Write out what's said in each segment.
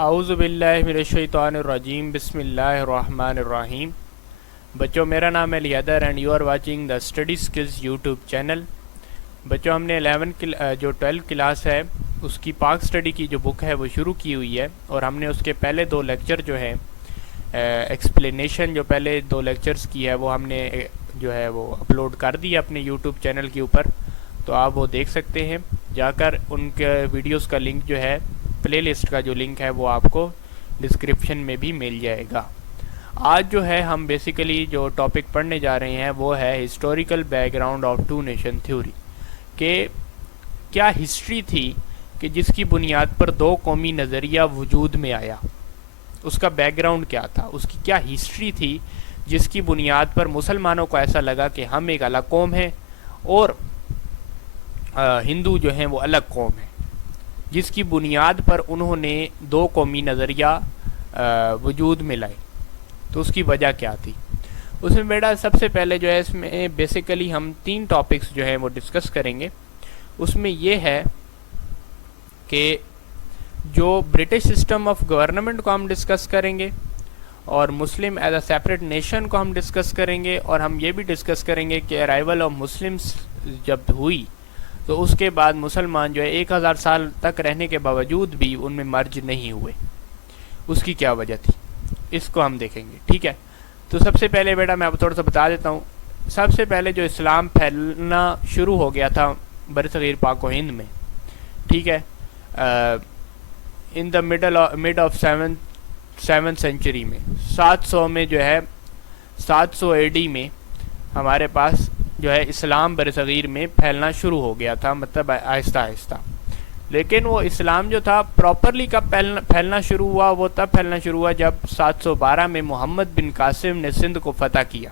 اعوذ باللہ من الشیطان الرجیم بسم اللہ الرحمن الرحیم. بچوں میرا نام ہے لیادر and you are watching the study skills YouTube channel. بچوں ہم نے 12 کلاس ہے اس کی پاک اسٹڈی کی جو بک ہے وہ شروع کی ہوئی ہے، اور ہم نے اس کے پہلے 2 لیکچر جو ہیں ایکسپلینیشن جو پہلے 2 لیکچرز کی ہے وہ ہم نے جو ہے وہ اپلوڈ کر دی اپنے یوٹیوب چینل کے اوپر، تو آپ وہ دیکھ سکتے ہیں جا کر. ان کے ویڈیوز کا لنک جو ہے پلے لسٹ کا جو لنک ہے وہ آپ کو ڈسکرپشن میں بھی مل جائے گا. آج جو ہے ہم بیسیکلی جو ٹاپک پڑھنے جا رہے ہیں وہ ہے historical background of 2 nation theory, کہ کیا ہسٹری تھی کہ جس کی بنیاد پر 2 قومی نظریہ وجود میں آیا. اس کا بیک گراؤنڈ کیا تھا، اس کی کیا ہسٹری تھی جس کی بنیاد پر مسلمانوں کو ایسا لگا کہ ہم ایک الگ قوم ہیں اور ہندو جو ہیں وہ الگ قوم ہیں، جس کی بنیاد پر انہوں نے 2 قومی نظریہ وجود میں لائے. تو اس کی وجہ کیا تھی؟ اس میں بیٹا سب سے پہلے جو ہے اس میں بیسیکلی ہم 3 ٹاپکس جو ہیں وہ ڈسکس کریں گے. اس میں یہ ہے کہ جو برٹش سسٹم آف گورنمنٹ کو ہم ڈسکس کریں گے، اور مسلم ایز اے سیپریٹ نیشن کو ہم ڈسکس کریں گے، اور ہم یہ بھی ڈسکس کریں گے کہ ارائیول آف مسلمس جب ہوئی تو اس کے بعد مسلمان جو ہے 1000 سال تک رہنے کے باوجود بھی ان میں مرج نہیں ہوئے. اس کی کیا وجہ تھی، اس کو ہم دیکھیں گے. ٹھیک ہے، تو سب سے پہلے بیٹا میں آپ تھوڑا سا بتا دیتا ہوں. سب سے پہلے جو اسلام پھیلنا شروع ہو گیا تھا برصغیر پاک و ہند میں، ٹھیک ہے، in the mid of 7th century میں، 700 میں جو ہے 700 AD میں ہمارے پاس جو ہے اسلام برصغیر میں پھیلنا شروع ہو گیا تھا، مطلب آہستہ آہستہ. لیکن وہ اسلام جو تھا پراپرلی کب پھیلنا شروع ہوا؟ وہ تب پھیلنا شروع ہوا جب 712 میں محمد بن قاسم نے سندھ کو فتح کیا.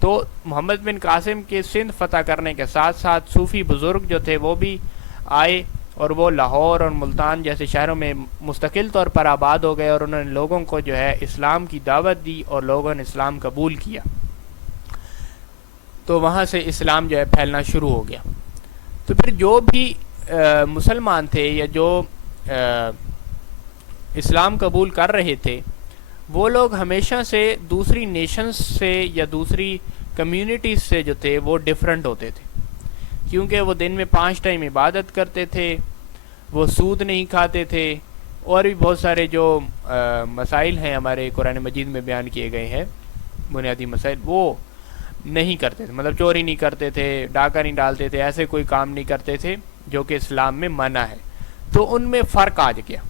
تو محمد بن قاسم کے سندھ فتح کرنے کے ساتھ ساتھ صوفی بزرگ جو تھے وہ بھی آئے، اور وہ لاہور اور ملتان جیسے شہروں میں مستقل طور پر آباد ہو گئے، اور انہوں نے لوگوں کو جو ہے اسلام کی دعوت دی اور لوگوں نے اسلام قبول کیا. تو وہاں سے اسلام جو ہے پھیلنا شروع ہو گیا. تو پھر جو بھی مسلمان تھے یا جو اسلام قبول کر رہے تھے وہ لوگ ہمیشہ سے دوسری نیشنز سے یا دوسری کمیونٹیز سے جو تھے وہ ڈیفرنٹ ہوتے تھے، کیونکہ وہ دن میں 5 ٹائم عبادت کرتے تھے، وہ سود نہیں کھاتے تھے، اور بھی بہت سارے جو مسائل ہیں ہمارے قرآن مجید میں بیان کیے گئے ہیں بنیادی مسائل، وہ نہیں کرتے تھے. مطلب چوری نہیں کرتے تھے، ڈاکہ نہیں ڈالتے تھے، ایسے کوئی کام نہیں کرتے تھے جو کہ اسلام میں منع ہے. تو ان میں فرق آ گیا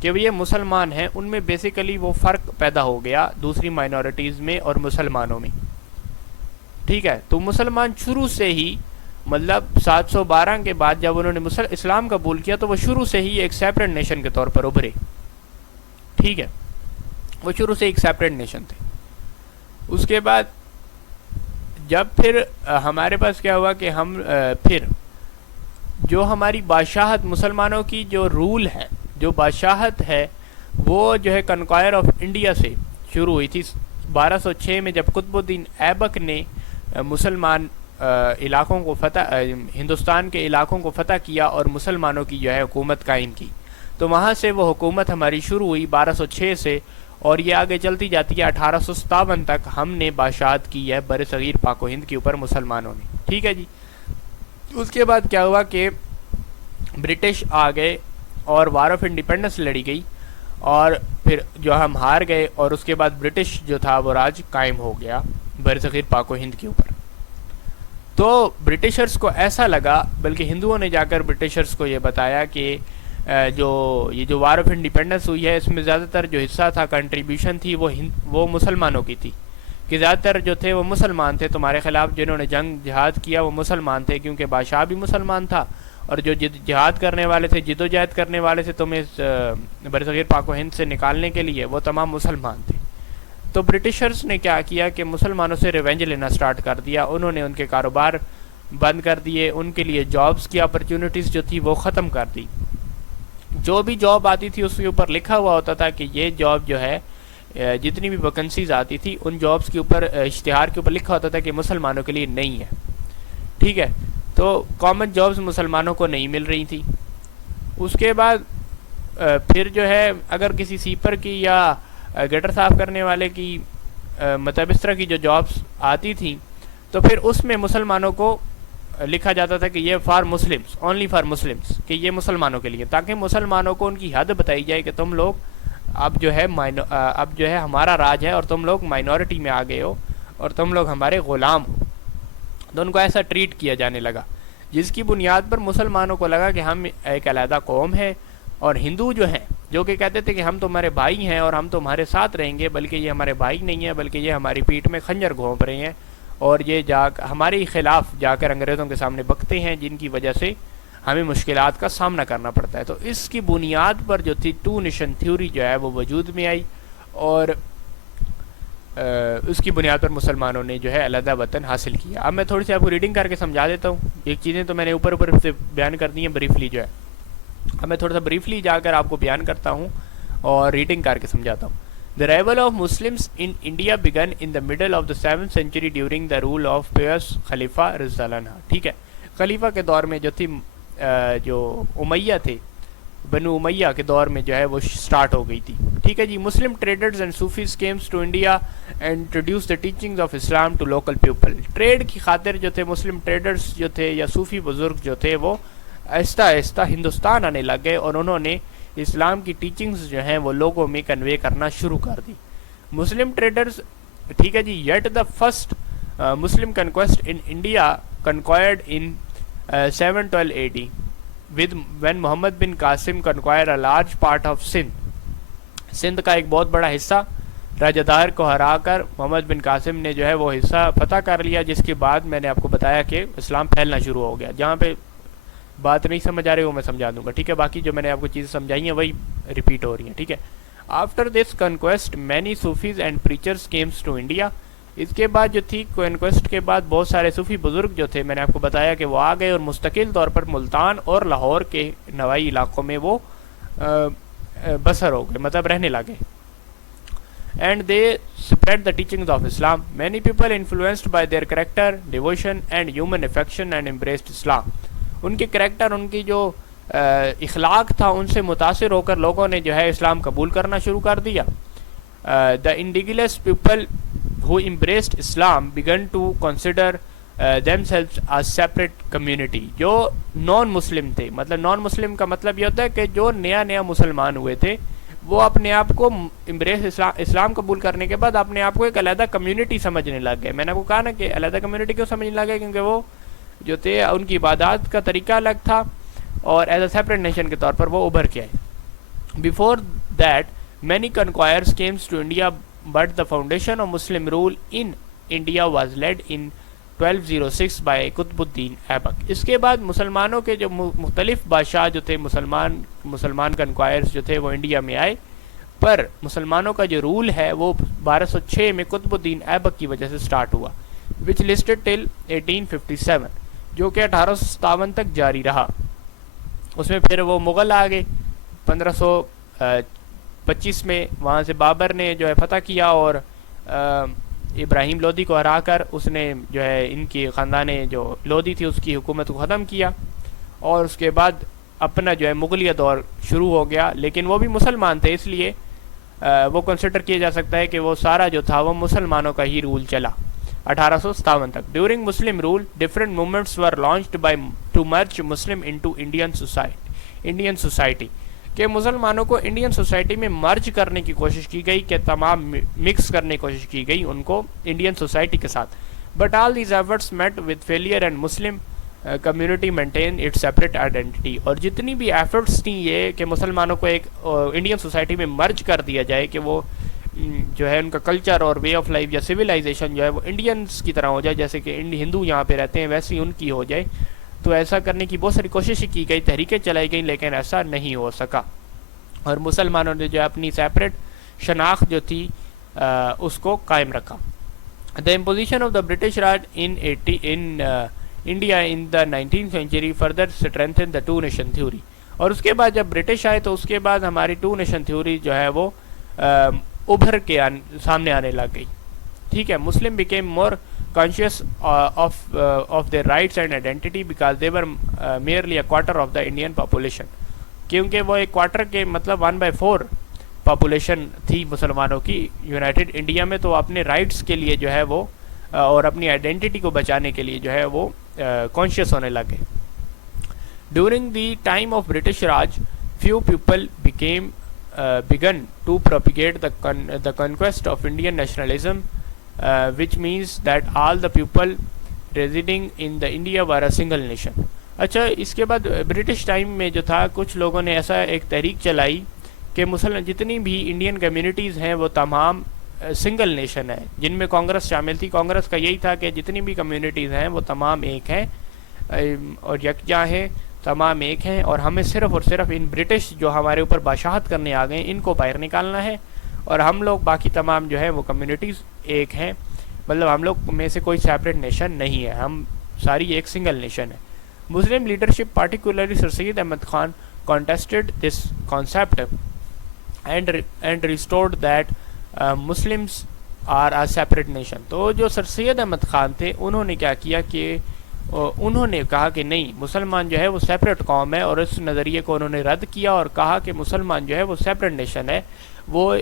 کہ یہ مسلمان ہیں، ان میں بیسیکلی وہ فرق پیدا ہو گیا دوسری مائنورٹیز میں اور مسلمانوں میں. ٹھیک ہے، تو مسلمان شروع سے ہی مطلب 712 کے بعد جب انہوں نے اسلام قبول کیا تو وہ شروع سے ہی ایک سیپریٹ نیشن کے طور پر ابھرے. ٹھیک ہے، وہ شروع سے ایک سیپریٹ نیشن تھے. اس کے بعد جب پھر ہمارے پاس کیا ہوا کہ ہم پھر جو ہماری بادشاہت مسلمانوں کی جو رول ہے، جو بادشاہت ہے، وہ جو ہے کنکوائر آف انڈیا سے شروع ہوئی تھی 1206 میں، جب قطب الدین ایبک نے مسلمان علاقوں کو فتح ہندوستان کے علاقوں کو فتح کیا اور مسلمانوں کی جو ہے حکومت قائم کی. تو وہاں سے وہ حکومت ہماری شروع ہوئی 1206 سے، اور یہ آگے چلتی جاتی ہے 1857 تک ہم نے بادشاہت کی ہے برصغیر پاک و ہند کے اوپر مسلمانوں نے. ٹھیک ہے جی. اس کے بعد کیا ہوا کہ برٹش آ گئے اور وار آف انڈیپینڈنس لڑی گئی، اور پھر جو ہم ہار گئے، اور اس کے بعد برٹش جو تھا وہ راج قائم ہو گیا برصغیر پاک و ہند کے اوپر. تو برٹشرز کو ایسا لگا، بلکہ ہندوؤں نے جا کر برٹشرز کو یہ بتایا کہ یہ جو وار آف انڈیپینڈنس ہوئی ہے اس میں زیادہ تر جو حصہ تھا، کنٹریبیوشن تھی، وہ مسلمانوں کی تھی، کہ زیادہ تر جو تھے وہ مسلمان تھے. تمہارے خلاف جنہوں نے جنگ جہاد کیا وہ مسلمان تھے، کیونکہ بادشاہ بھی مسلمان تھا، اور جو جہاد کرنے والے تھے، جد و جہد کرنے والے تھے تمہیں برصغیر پاک و ہند سے نکالنے کے لیے، وہ تمام مسلمان تھے. تو برٹشرز نے کیا کیا کہ مسلمانوں سے ریونج لینا سٹارٹ کر دیا. انہوں نے ان کے کاروبار بند کر دیے، ان کے لیے جابز کی اپرچونٹیز جو تھی وہ ختم کر دی. جو بھی جاب آتی تھی اس کے اوپر لکھا ہوا ہوتا تھا کہ یہ جاب جو ہے، جتنی بھی ویکنسیز آتی تھی ان جابز کے اوپر اشتہار کے اوپر لکھا ہوتا تھا کہ مسلمانوں کے لیے نہیں ہے. ٹھیک ہے، تو کامن جابز مسلمانوں کو نہیں مل رہی تھی. اس کے بعد پھر جو ہے اگر کسی سیپر کی یا گٹر صاف کرنے والے کی مطلب اس طرح کی جو جابس آتی تھیں تو پھر اس میں مسلمانوں کو لکھا جاتا تھا کہ یہ for Muslims, only for Muslims, کہ یہ مسلمانوں کے لیے، تاکہ مسلمانوں کو ان کی حد بتائی جائے کہ تم لوگ اب جو ہے ہمارا راج ہے اور تم لوگ مائنورٹی میں آ گئے ہو اور تم لوگ ہمارے غلام ہو. تو ان کو ایسا ٹریٹ کیا جانے لگا، جس کی بنیاد پر مسلمانوں کو لگا کہ ہم ایک علیحدہ قوم ہے، اور ہندو جو ہیں جو کہ کہتے تھے کہ ہم تمہارے بھائی ہیں اور ہم تمہارے ساتھ رہیں گے، بلکہ یہ ہمارے بھائی نہیں ہیں، بلکہ یہ ہماری پیٹھ میں خنجر گھونپ رہے ہیں اور یہ ہمارے خلاف جا کر انگریزوں کے سامنے بکتے ہیں، جن کی وجہ سے ہمیں مشکلات کا سامنا کرنا پڑتا ہے. تو اس کی بنیاد پر جو تھی ٹو نیشن تھیوری جو ہے وہ وجود میں آئی، اور اس کی بنیاد پر مسلمانوں نے جو ہے علیحدہ وطن حاصل کیا. اب میں تھوڑی سی آپ کو ریڈنگ کر کے سمجھا دیتا ہوں. ایک چیزیں تو میں نے اوپر سے بیان کر دی ہیں بریفلی جو ہے، اب میں تھوڑا سا بریفلی جا کر آپ کو بیان کرتا ہوں اور ریڈنگ کر کے سمجھاتا ہوں. The arrival of Muslims in India began in the middle of the 7th century during the rule of pious Khalifa رضی اللہ عنہ. ٹھیک ہے، خلیفہ کے دور میں جو تھی جو امیہ تھے، بنو امیہ کے دور میں جو ہے وہ سٹارٹ ہو گئی تھی. ٹھیک ہے جی. Muslim traders and Sufis came to India and introduce the teachings of Islam to local people. Trade کی خاطر جو تھے مسلم ٹریڈرز جو تھے یا صوفی بزرگ جو تھے وہ آہستہ آہستہ ہندوستان آنے لگ گئے اور انہوں نے اسلام کی ٹیچنگز جو ہیں وہ لوگوں میں کنوے کرنا شروع کر دی. مسلم ٹریڈرز، ٹھیک ہے جی. At the first Muslim conquest in India conquered in 712 AD with when Muhammad bin Qasim conquered a large part of Sindh کا ایک بہت بڑا حصہ راجدار کو ہرا کر محمد بن قاسم نے جو ہے وہ حصہ فتح کر لیا، جس کے بعد میں نے آپ کو بتایا کہ اسلام پھیلنا شروع ہو گیا. جہاں پہ بات نہیں سمجھ آ رہی وہ میں سمجھا دوں گا. ٹھیک ہے، باقی جو میں نے آپ کو چیزیں سمجھائی ہیں وہی ریپیٹ ہو رہی ہیں. ٹھیک ہے. After this conquest many Sufis and preachers came to India. اس کے بعد جو تھی کنکویسٹ کے بعد بہت سارے صوفی بزرگ جو تھے میں نے آپ کو بتایا کہ وہ آ گئے اور مستقل طور پر ملتان اور لاہور کے نوائی علاقوں میں وہ بسر ہو گئے، مطلب رہنے لگے. And they spread the teachings of Islam. Many people influenced by their character, devotion and human affection and embraced Islam. ان کے کریکٹر، ان کی جو اخلاق تھا، ان سے متاثر ہو کر لوگوں نے جو ہے اسلام قبول کرنا شروع کر دیا. The indigenous people who embraced Islam began to consider themselves as separate community. جو نان مسلم تھے، مطلب نان مسلم کا مطلب یہ ہوتا ہے کہ جو نیا مسلمان ہوئے تھے وہ اپنے آپ کو امبریس اسلام قبول کرنے کے بعد اپنے آپ کو ایک علیحدہ کمیونٹی سمجھنے لگ گئے. میں نے آپ کو کہا نا کہ علیحدہ کمیونٹی کیوں سمجھنے لگ گئے، کیونکہ وہ جو تھے ان کی عبادات کا طریقہ الگ تھا اور ایز اے سیپریٹ نیشن کے طور پر وہ ابھر کے آئے. Before that many conquerors came to India, but the foundation of Muslim rule in India was led in 1206 by Qutub الدین ایبک. اس کے بعد مسلمانوں کے جو مختلف بادشاہ جو تھے مسلمان کنکوائرز جو تھے وہ انڈیا میں آئے، پر مسلمانوں کا جو رول ہے وہ 1206 میں قطب الدین ایبک کی وجہ سے سٹارٹ ہوا، which lasted till 1857، جو کہ 1857 تک جاری رہا. اس میں پھر وہ مغل آ گئے 1525 میں، وہاں سے بابر نے جو ہے فتح کیا اور ابراہیم لودھی کو ہرا کر اس نے جو ہے ان کی خاندان جو لودھی تھی اس کی حکومت کو ختم کیا، اور اس کے بعد اپنا جو ہے مغلیہ دور شروع ہو گیا. لیکن وہ بھی مسلمان تھے، اس لیے وہ کنسیڈر کیا جا سکتا ہے کہ وہ سارا جو تھا وہ مسلمانوں کا ہی رول چلا 1857 تک. During Muslim rule different movements were launched by to merge Muslim into Indian society, کہ مسلمانوں کو انڈین سوسائٹی میں مرج کرنے کی کوشش کی گئی، کہ تمام مکس کرنے کی کوشش کی گئی ان کو انڈین سوسائٹی کے ساتھ. But all these efforts met with failure and Muslim community maintain its separate identity. اور جتنی بھی ایفرٹس تھیں یہ کہ مسلمانوں کو ایک انڈین سوسائٹی میں مرج کر دیا جائے، کہ وہ جو ہے ان کا کلچر اور وے آف لائف یا سویلائزیشن جو ہے وہ انڈینس کی طرح ہو جائے، جیسے کہ ہندو یہاں پہ رہتے ہیں ویسے ہی ان کی ہو جائے. تو ایسا کرنے کی بہت ساری کوششیں کی گئی، تحریکیں چلائی گئیں، لیکن ایسا نہیں ہو سکا. اور مسلمانوں نے جو اپنی سیپریٹ شناخت جو تھی اس کو قائم رکھا. The imposition of the British Raj in India in the 19th century further strengthened the two nation theory. اور اس کے بعد جب برٹش آئے تو اس کے بعد ہماری ٹو نیشن تھیوری جو ہے وہ ابھر کے سامنے آنے لگ گئی. ٹھیک ہے. مسلم became more conscious of their rights and identity because they were merely a quarter of the Indian population. کیونکہ وہ ایک کوارٹر کے مطلب 1/4 پاپولیشن تھی مسلمانوں کی یونائٹڈ انڈیا میں، تو اپنے رائٹس کے لیے جو ہے وہ اور اپنی آئیڈینٹی کو بچانے کے لیے جو ہے وہ کانشیس ہونے لگے. During the time of British Raj few people began to propagate the conquest of Indian nationalism, which means that all the people residing in the India were a single nation. اچھا، اس کے بعد British time میں جو تھا کچھ لوگوں نے ایسا ایک تحریک چلائی کہ جتنی بھی انڈین کمیونٹیز ہیں وہ تمام سنگل نیشن ہے، جن میں کانگریس شامل تھی. کانگریس کا یہی تھا کہ جتنی بھی کمیونٹیز ہیں وہ تمام ایک ہیں اور یکجا ہیں، تمام ایک ہیں، اور ہمیں صرف اور صرف ان برٹش جو ہمارے اوپر بادشاہت کرنے آ گئے ان کو باہر نکالنا ہے، اور ہم لوگ باقی تمام جو ہے وہ کمیونٹیز ایک ہیں. مطلب ہم لوگ میں سے کوئی سیپریٹ نیشن نہیں ہے، ہم ساری ایک سنگل نیشن ہے. Muslim leadership particularly sir Syed Ahmad Khan contested this concept and restored that Muslims are a separate nation. تو جو سر سید احمد خان تھے انہوں نے کیا کیا کہ انہوں نے کہا کہ نہیں، مسلمان جو ہے وہ سیپریٹ قوم ہے، اور اس نظریے کو انہوں نے رد کیا اور کہا کہ مسلمان جو ہے وہ سیپریٹ نیشن ہے، وہ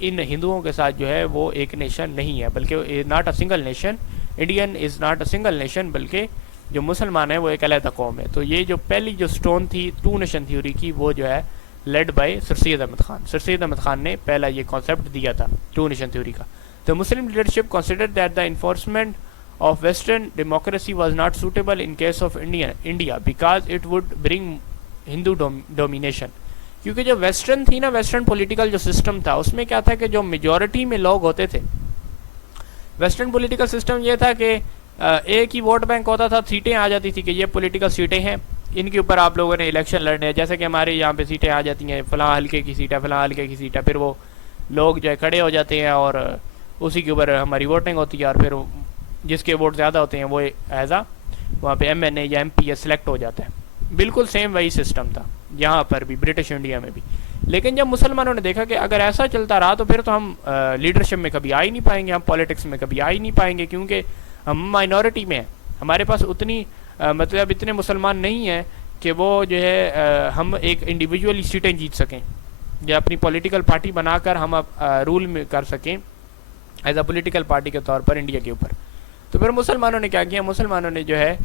ان ہندوؤں کے ساتھ جو ہے وہ ایک نیشن نہیں ہے، بلکہ not a single nation. Indian is not a single nation, بلکہ جو مسلمان ہیں وہ ایک علیحدہ قوم ہے. تو یہ جو پہلی جو سٹون تھی ٹو نیشن تھیوری کی، وہ جو ہے لیڈ بائی سر سید احمد خان. سر سید احمد خان نے پہلا یہ کانسیپٹ دیا تھا ٹو نیشن تھیوری کا. تو Muslim leadership considered that the enforcement of Western democracy was not suitable in case of India because it would bring Hindu domination. کیونکہ جو ویسٹرن تھی نا، ویسٹرن پولیٹیکل جو سسٹم تھا، اس میں کیا تھا کہ جو میجورٹی میں لوگ ہوتے تھے، ویسٹرن پولیٹیکل سسٹم یہ تھا کہ ایک ہی ووٹ بینک ہوتا تھا، سیٹیں آ جاتی تھی کہ یہ پولیٹیکل سیٹیں ہیں، ان کے اوپر آپ لوگوں نے الیکشن لڑنے ہیں. جیسے کہ ہمارے یہاں پہ سیٹیں آ جاتی ہیں، فلاں حلقے کی سیٹ ہے، فلاں حلقے کی سیٹ ہے، پھر وہ لوگ جو ہے کھڑے ہو جاتے ہیں اور اسی کے اوپر ہماری ووٹنگ ہوتی ہے، اور پھر جس کے ووٹ زیادہ ہوتے ہیں وہ ایز اے وہاں پہ ایم این اے یا ایم پی اے سلیکٹ ہو جاتا ہے. بالکل سیم وہی سسٹم تھا یہاں پر بھی، برٹش انڈیا میں بھی. لیکن جب مسلمانوں نے دیکھا کہ اگر ایسا چلتا رہا تو پھر تو ہم لیڈرشپ میں کبھی آ ہی نہیں پائیں گے، ہم پالیٹکس میں کبھی آ ہی نہیں پائیں گے، کیونکہ ہم مائنورٹی میں ہیں، ہمارے پاس اتنی مطلب اتنے مسلمان نہیں ہیں کہ وہ جو ہے ہم ایک انڈیویجولی سیٹیں جیت سکیں یا اپنی پولیٹیکل پارٹی بنا کر ہم رول میں کر سکیں ایز اے پولیٹیکل پارٹی کے طور پر انڈیا کے اوپر. تو پھر مسلمانوں نے کیا کیا، مسلمانوں نے جو ہے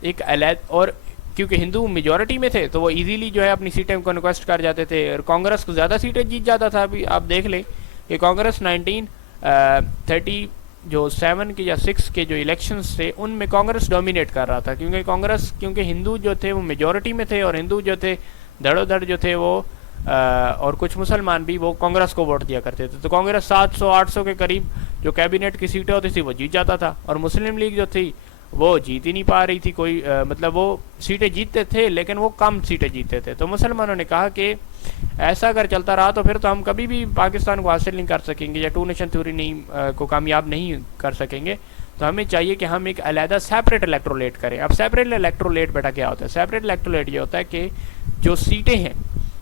ایک علیحدہ، اور کیونکہ ہندو میجورٹی میں تھے تو وہ ایزیلی جو ہے اپنی سیٹیں کنکویسٹ کر جاتے تھے، اور کانگریس کو زیادہ سیٹیں جیت جاتا تھا. ابھی آپ دیکھ لیں کہ کانگریس 1937 کے یا 6 کے جو الیکشنز تھے ان میں کانگریس ڈومینیٹ کر رہا تھا، کیونکہ ہندو جو تھے وہ میجورٹی میں تھے، اور ہندو جو تھے دھڑو دھڑ جو تھے وہ اور کچھ مسلمان بھی وہ کانگریس کو ووٹ دیا کرتے تھے. تو کانگریس 700-800 کے قریب جو کیبنٹ کی سیٹیں ہوتی تھی وہ جیت جاتا تھا، اور مسلم لیگ جو تھی وہ جیت ہی نہیں پا رہی تھی کوئی، مطلب وہ سیٹیں جیتتے تھے لیکن وہ کم سیٹیں جیتتے تھے. تو مسلمانوں نے کہا کہ ایسا اگر چلتا رہا تو پھر تو ہم کبھی بھی پاکستان کو حاصل نہیں کر سکیں گے، یا ٹو نیشن تھیوری کو کامیاب نہیں کر سکیں گے. تو ہمیں چاہیے کہ ہم ایک علیحدہ سیپریٹ الیکٹرولیٹ کریں. اب سیپریٹ الیکٹرولیٹ بیٹا کیا ہوتا ہے؟ سیپریٹ الیکٹرولیٹ یہ ہوتا ہے کہ جو سیٹیں ہیں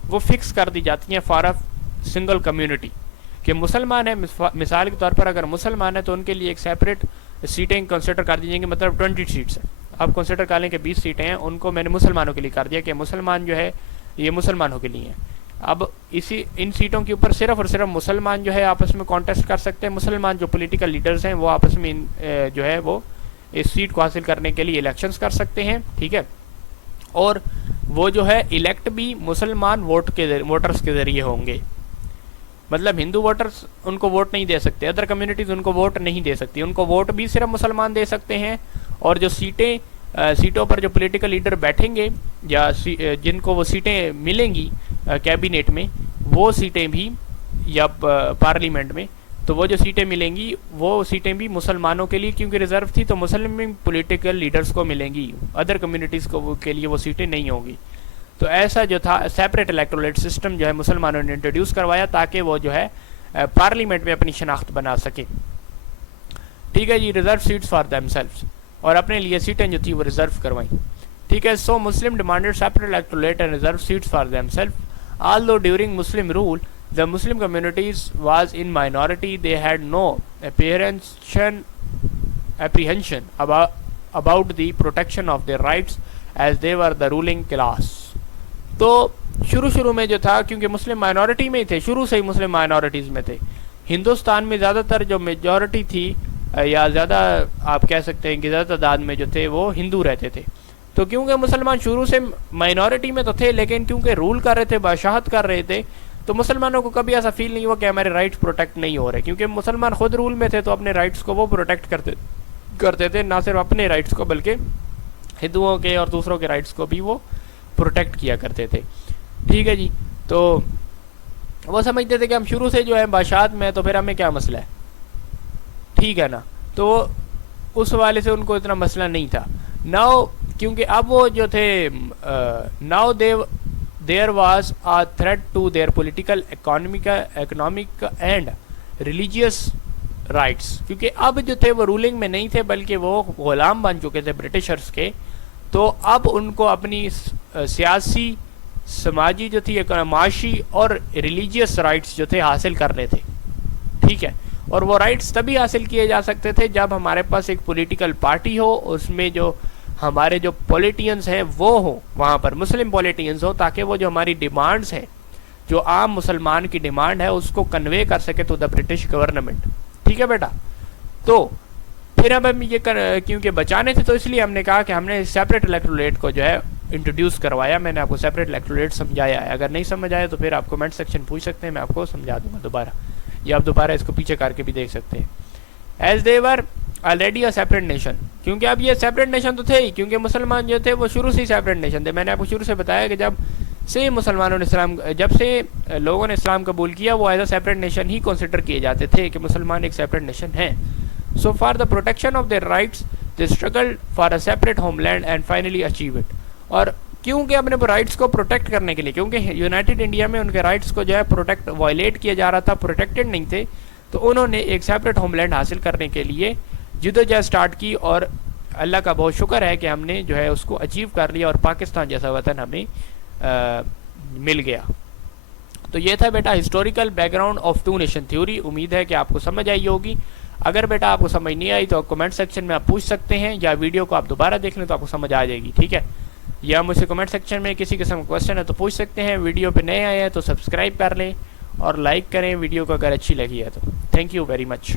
وہ فکس کر دی جاتی ہیں فار اے سنگل کمیونٹی، کہ مسلمان ہیں، مثال کے طور پر اگر مسلمان ہیں تو ان کے لیے ایک سیپریٹ سیٹیں کنسیڈر کر دی جائیں گی، مطلب 20 سیٹس ہیں، آپ کنسیڈر کر لیں کہ 20 سیٹیں ہیں، ان کو میں نے مسلمانوں کے لیے کر دیا کہ مسلمان جو ہے یہ مسلمانوں کے لیے ہیں. اب ان سیٹوں کے اوپر صرف اور صرف مسلمان جو ہے آپس میں کانٹیسٹ کر سکتے ہیں. مسلمان جو پولیٹیکل لیڈرز ہیں وہ آپس میں جو ہے وہ اس سیٹ کو حاصل کرنے کے لیے الیکشنز کر سکتے ہیں، ٹھیک ہے. اور وہ جو ہے الیکٹ بھی مسلمان ووٹرز کے ذریعے ہوں گے. مطلب ہندو ووٹرز ان کو ووٹ نہیں دے سکتے، ادر کمیونٹیز ان کو ووٹ نہیں دے سکتی، ان کو ووٹ بھی صرف مسلمان دے سکتے ہیں. اور جو سیٹوں پر جو پولیٹیکل لیڈر بیٹھیں گے یا جن کو وہ سیٹیں ملیں گی کیبنٹ میں، وہ سیٹیں بھی یا پارلیمنٹ میں، تو وہ جو سیٹیں ملیں گی وہ سیٹیں بھی مسلمانوں کے لیے کیونکہ ریزرو تھی تو مسلم پولیٹیکل لیڈرز کو ملیں گی، ادر کمیونٹیز کو کے لیے وہ سیٹیں نہیں ہوں گی. تو ایسا جو تھا سیپریٹ الیکٹرولیٹ سسٹم جو ہے مسلمانوں نے انٹروڈیوس کروایا تاکہ وہ جو ہے پارلیمنٹ میں اپنی شناخت بنا سکے. ٹھیک ہے جی، reserve seats for themselves, اور اپنے لیے سیٹیں جو تھی وہ ریزرو کروائیں. ٹھیک ہے. So Muslim demanded separate electorate and reserve seats for themself. Although during Muslim rule, the Muslim communities was in minority, they had no apprehension about the protection of their rights as they were the ruling class. تو شروع میں جو تھا کیونکہ مسلم minority میں ہی تھے، شروع سے ہی مسلم مائنورٹیز میں تھے، ہندوستان میں زیادہ تر جو میجورٹی تھی یا زیادہ آپ کہہ سکتے ہیں کہ زیادہ تعداد میں جو تھے وہ ہندو رہتے تھے. تو کیونکہ مسلمان شروع سے مائنورٹی میں تو تھے، لیکن کیونکہ رول کر رہے تھے، بادشاہت کر رہے تھے، تو مسلمانوں کو کبھی ایسا فیل نہیں ہوا کہ ہمارے رائٹس پروٹیکٹ نہیں ہو رہے، کیونکہ مسلمان خود رول میں تھے تو اپنے رائٹس کو وہ پروٹیکٹ کرتے تھے، نہ صرف اپنے رائٹس کو بلکہ ہندوؤں کے اور دوسروں کے رائٹس کو بھی وہ پروٹیکٹ کیا کرتے تھے. ٹھیک ہے جی. تو وہ سمجھتے تھے کہ ہم شروع سے جو ہے بادشاہت میں، تو پھر ہمیں کیا مسئلہ ہے. ٹھیک ہے نا. تو اس حوالے سے ان کو اتنا مسئلہ نہیں تھا. ناؤ کیونکہ اب وہ جو تھے now there was a threat to their political economic and religious rights, کیونکہ اب جو تھے وہ رولنگ میں نہیں تھے بلکہ وہ غلام بن چکے تھے برٹشرز کے. تو اب ان کو اپنی سیاسی، سماجی جو تھی، معاشی اور ریلیجیس رائٹس جو تھے حاصل کرنے تھے. ٹھیک ہے. اور وہ رائٹس تبھی حاصل کیے جا سکتے تھے جب ہمارے پاس ایک پولیٹیکل پارٹی ہو، اس میں جو ہمارے جو پولیٹینز ہیں وہ ہوں، وہاں پر مسلم پولیٹینز ہوں، تاکہ وہ جو ہماری ڈیمانڈز ہیں، جو عام مسلمان کی ڈیمانڈ ہے، اس کو کنوے کر سکے ٹو دا برٹش گورنمنٹ. ٹھیک ہے بیٹا. تو پھر اب ہم یہ کیونکہ بچانے تھے تو اس لیے ہم نے کہا کہ ہم نے سیپریٹ الیکٹوریٹ کو جو ہے انٹروڈیوس کروایا. میں نے آپ کو سیپریٹ الیکٹوریٹ سمجھایا ہے. اگر نہیں سمجھ آئے تو پھر آپ کمنٹ سیکشن پوچھ سکتے ہیں، میں آپ کو سمجھا دوں گا دوبارہ، یا آپ دوبارہ اس کو پیچھے کر کے بھی دیکھ سکتے ہیں. As they were already a separate nation, کیونکہ اب یہ سیپریٹ نیشن تو تھے ہی، کیونکہ مسلمان جو تھے وہ شروع سے ہی سیپریٹ نیشن تھے. میں نے آپ کو شروع سے بتایا کہ جب سے مسلمانوں نے جب سے لوگوں نے اسلام قبول کیا، وہ ایز اے سیپریٹ نیشن ہی کنسیڈر کیے جاتے تھے کہ مسلمان ایک سیپریٹ نیشن ہیں. So for the protection of their rights they struggle for a separate homeland and finally achieve it. اور کیونکہ اپنے رائٹس کو پروٹیکٹ کرنے کے لیے، کیونکہ یونائٹڈ انڈیا میں ان کے رائٹس کو جو ہے وائلیٹ کیا جا رہا تھا، پروٹیکٹڈ نہیں تھے، تو انہوں نے ایک سیپریٹ ہوم لینڈ حاصل کرنے کے لیے جدوجہد سٹارٹ کی. اور اللہ کا بہت شکر ہے کہ ہم نے جو ہے اس کو اچیو کر لیا اور پاکستان جیسا وطن ہمیں مل گیا. تو یہ تھا بیٹا historical background of two nation theory. امید ہے کہ آپ کو سمجھ آئی ہوگی. اگر بیٹا آپ کو سمجھ نہیں آئی تو کمنٹ سیکشن میں آپ پوچھ سکتے ہیں، یا ویڈیو کو آپ دوبارہ دیکھ لیں تو آپ کو سمجھ آ جائے گی. ٹھیک ہے. یا مجھ سے کمنٹ سیکشن میں کسی قسم کا کوشچن ہے تو پوچھ سکتے ہیں. ویڈیو پہ نئے آئے ہیں تو سبسکرائب کر لیں اور لائک کریں ویڈیو کو اگر اچھی لگی ہے تو. Thank you very much.